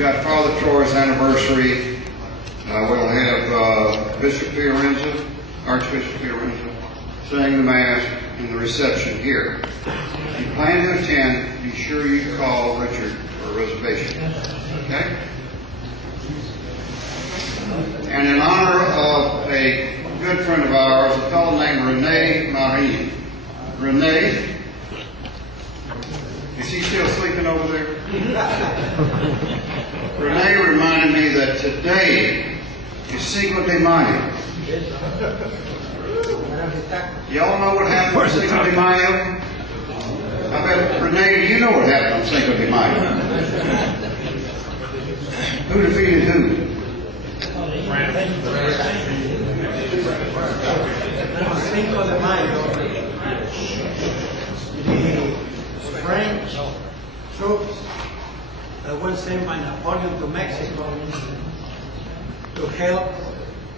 got Father Troy's anniversary. We'll have Bishop Fiorenza, Archbishop Fiorenza, saying the Mass and the reception here. If you plan to attend, be sure you call Richard for a reservation. Okay? And in honor of a good friend of ours, a fellow named Rene Marin. Rene, is he still sleeping over there? Rene reminded me that today is Cinco de Mayo. Y'all know what happened on Cinco de Mayo? I bet, Rene, you know what happened on Cinco de Mayo. Who defeated who? Cinco de Mayo, the French troops that were sent by Napoleon to Mexico to help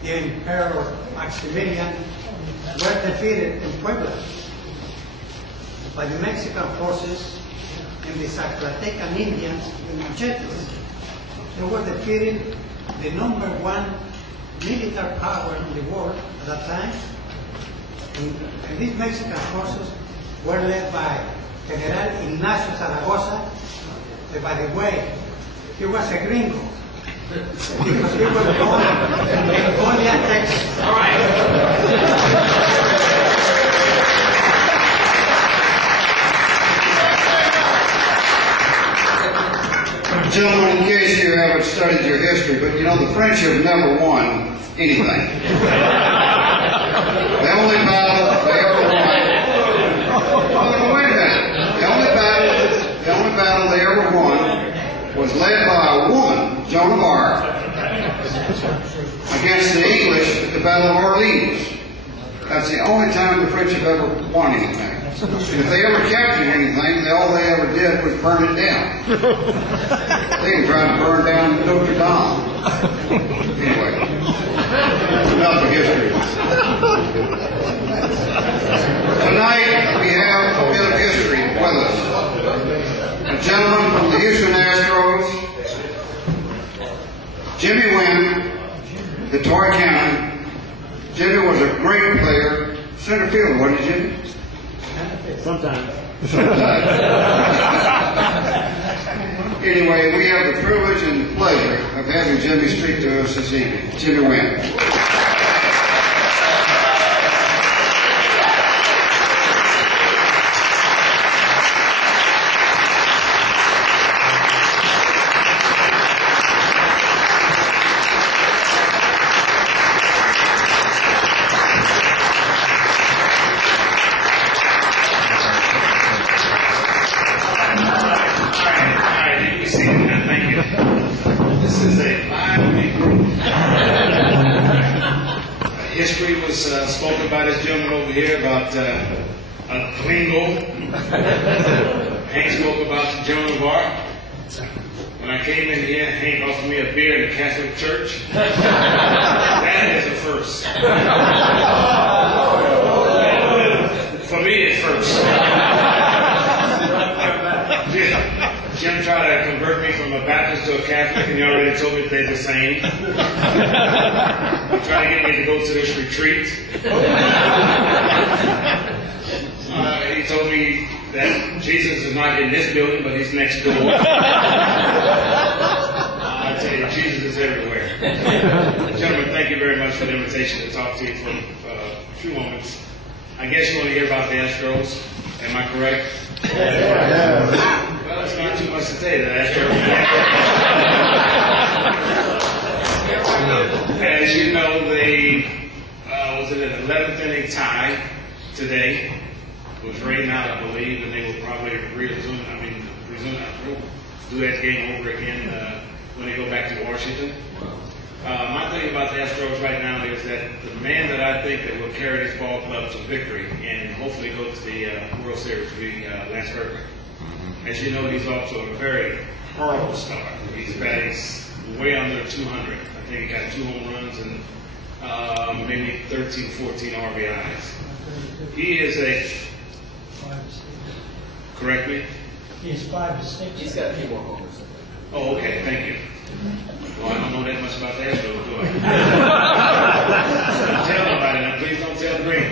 the Emperor Maximilian were defeated in Puebla by the Mexican forces and the Zacatecas Indians in machetes. They were defeating the #1 military power in the world at that time. And these Mexican forces were led by General Ignacio Zaragoza. By the way, he was a gringo because he was born in Colonia, Texas. All right. Gentlemen, in case you haven't studied your history, but you know the French have never won anything. The only battle they ever won. Oh, wait a minute. The only battle they ever won was led by a woman, Joan of Arc, against the English at the Battle of Orleans. That's the only time the French have ever won anything. And if they ever captured anything, all they ever did was burn it down. They even tried to burn down Notre Dame. Anyway, enough of history. Tonight we have a bit of history with us. A gentleman from the Houston Astros, Jimmy Wynn, the toy cannon. Jimmy was a great player. Center fielder, wasn't he, Jimmy? Sometimes. Anyway, we have the privilege and the pleasure of having Jimmy speak to us this evening. Jimmy Wynn. History was spoken by this gentleman over here about a gringo. Hank spoke about Joan of Arc. When I came in here, Hank offered me a beer in the Catholic Church. That is a first. For me, it's first. Jim tried to convert me from a Baptist to a Catholic, and he already told me that they're the same. He tried to get me to go to this retreat. He told me that Jesus is not in this building, but he's next door. I tell you, Jesus is everywhere. Gentlemen, thank you very much for the invitation to talk to you for a few moments. I guess you want to hear about the Astros. Am I correct? Yeah. Well, it's not too much to say that Astros. As you know, they was it an 11th inning tie today. It was raining out, I believe, and they will probably do that game over again when they go back to Washington. My thing about the Astros right now is that the man that I think that will carry this ball club to victory and hopefully go to the World Series will be Lance Berkman. As you know, he's off to a very horrible start. He's batting way under 200. I think he got 2 home runs and maybe 13, 14 RBIs. He is a... 5 to 6. Correct me? He's 5 to 6. He's got a few more homers. Oh, okay. Thank you. much about the Astros, do I? Don't tell nobody now. Please don't tell Green.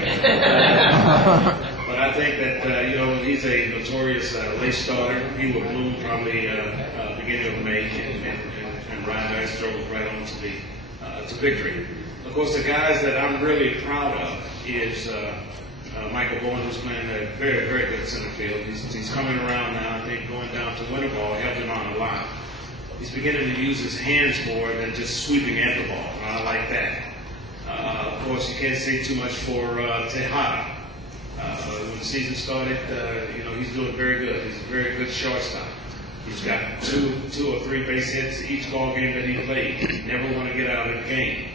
But I think that, he's a notorious late starter. He will bloom probably beginning of May and ride the Astros right on to victory. Of course, the guys that I'm really proud of is Michael Bowen, who's playing a very, very good center field. He's coming around now. I think going down to winter ball helped him out a lot. He's beginning to use his hands more than just sweeping at the ball. I like that. Of course, you can't say too much for Tejada. When the season started, he's doing very good. He's a very good shortstop. He's got two or three base hits each ball game that he played. Never want to get out of the game.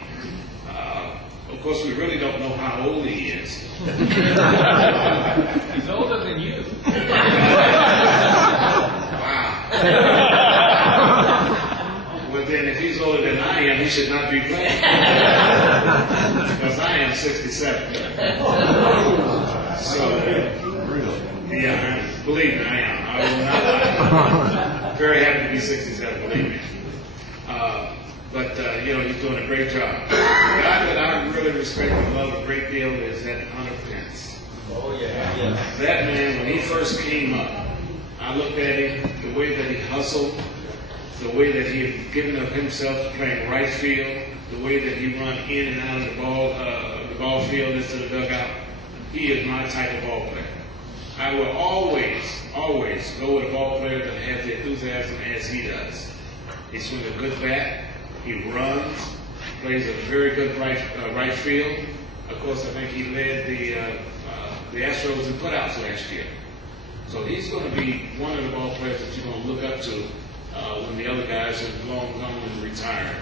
Of course, we really don't know how old he is. He's older than you. Wow. Well, then, if he's older than I am, he should not be playing. Because I am 67. So, yeah, believe me, I am. I will not lie. Very happy to be 67, believe me. But he's doing a great job. The guy that I really respect and love a great deal is that Hunter Pence. Oh, yeah. That man, when he first came up, I looked at him, the way that he hustled, the way that he had given up himself to playing right field, the way that he run in and out of the ball field into the dugout. He is my type of ball player. I will always go with a ball player that has the enthusiasm as he does. He swings a good bat. He runs, plays a very good right field. Of course, I think he led the Astros in putouts last year. So he's going to be one of the ball players that you're going to look up to when the other guys have long gone and retired.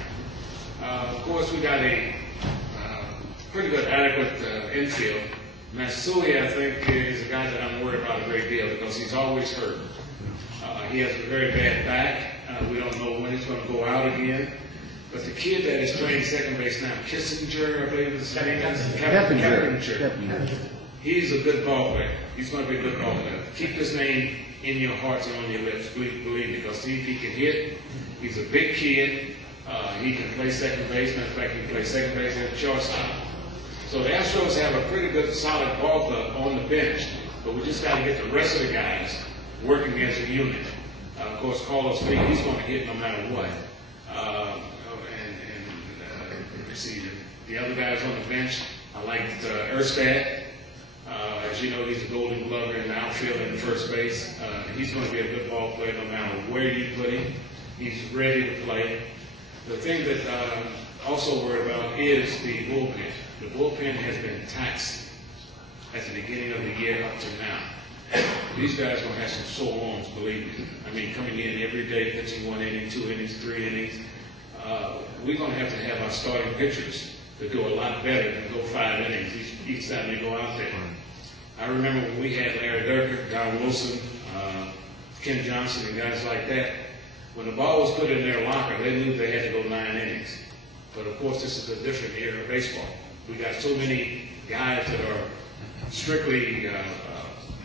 Of course, we got a pretty good, adequate infield. Matsui, I think, is a guy that I'm worried about a great deal because he's always hurt. He has a very bad back. We don't know when he's going to go out again. But the kid that is playing second base now, Kissinger, I believe his name is. Keppinger. He's a good ball player. He's going to be a good ball player. Keep his name in your hearts and on your lips, believe me, because he can hit. He's a big kid. He can play second base. Matter of fact, he can play second base and shortstop. So the Astros have a pretty good, solid ball club on the bench, but we just got to get the rest of the guys working as a unit. Of course, Carlos Lee, he's going to hit no matter what. See the other guys on the bench. I liked Erstad. As you know, he's a Golden Glover in the outfield and first base. He's going to be a good ball player no matter where you put him. He's ready to play. The thing that I'm also worried about is the bullpen. The bullpen has been taxed at the beginning of the year up to now. These guys are going to have some sore arms, believe me. I mean, coming in every day, pitching 1 inning, 2 innings, 3 innings. We're going to have our starting pitchers to do a lot better than go 5 innings each time they go out there. I remember when we had Larry Durker, Don Wilson, Ken Johnson, and guys like that. When the ball was put in their locker, they knew they had to go 9 innings. But of course, this is a different era of baseball. We got so many guys that are strictly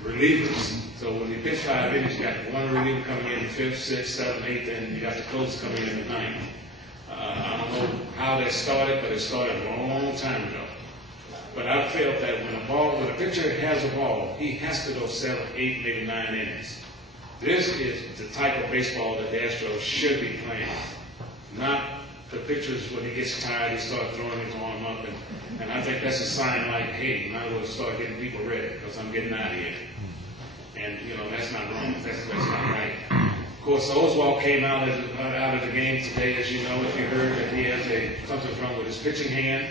relievers. So when you pitch 5 innings, you got one reliever coming in the 5th, 6th, 7th, 8th, and you got the closer coming in the 9th. I don't know how that started, but it started a long time ago. But I felt that when a pitcher has a ball, he has to go 7, 8, maybe 9 innings. This is the type of baseball that the Astros should be playing. Not the pitchers, when he gets tired, he starts throwing his arm up. And I think that's a sign like, hey, you might as well start getting people ready because I'm getting out of here. And, that's not wrong. That's not right. Of course, Oswald came out of the game today, as you know, if you heard that he has something wrong with his pitching hand.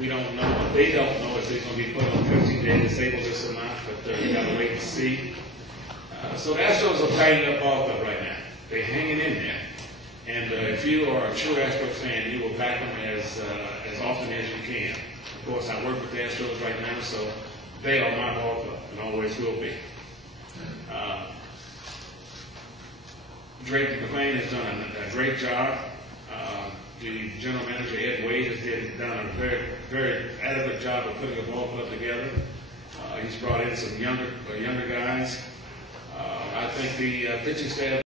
We don't know, they don't know if he's going to be put on 15-day disabled list or not, but we got to wait and see. So the Astros are fighting up ball club right now. They're hanging in there. And if you are a true Astro fan, you will back them as often as you can. Of course, I work with the Astros right now, so they are my ball club and always will be. Drake McClain has done a great job. The general manager, Ed Wade, has done a very, very adequate job of putting a ball club together. He's brought in some younger guys. I think the pitching staff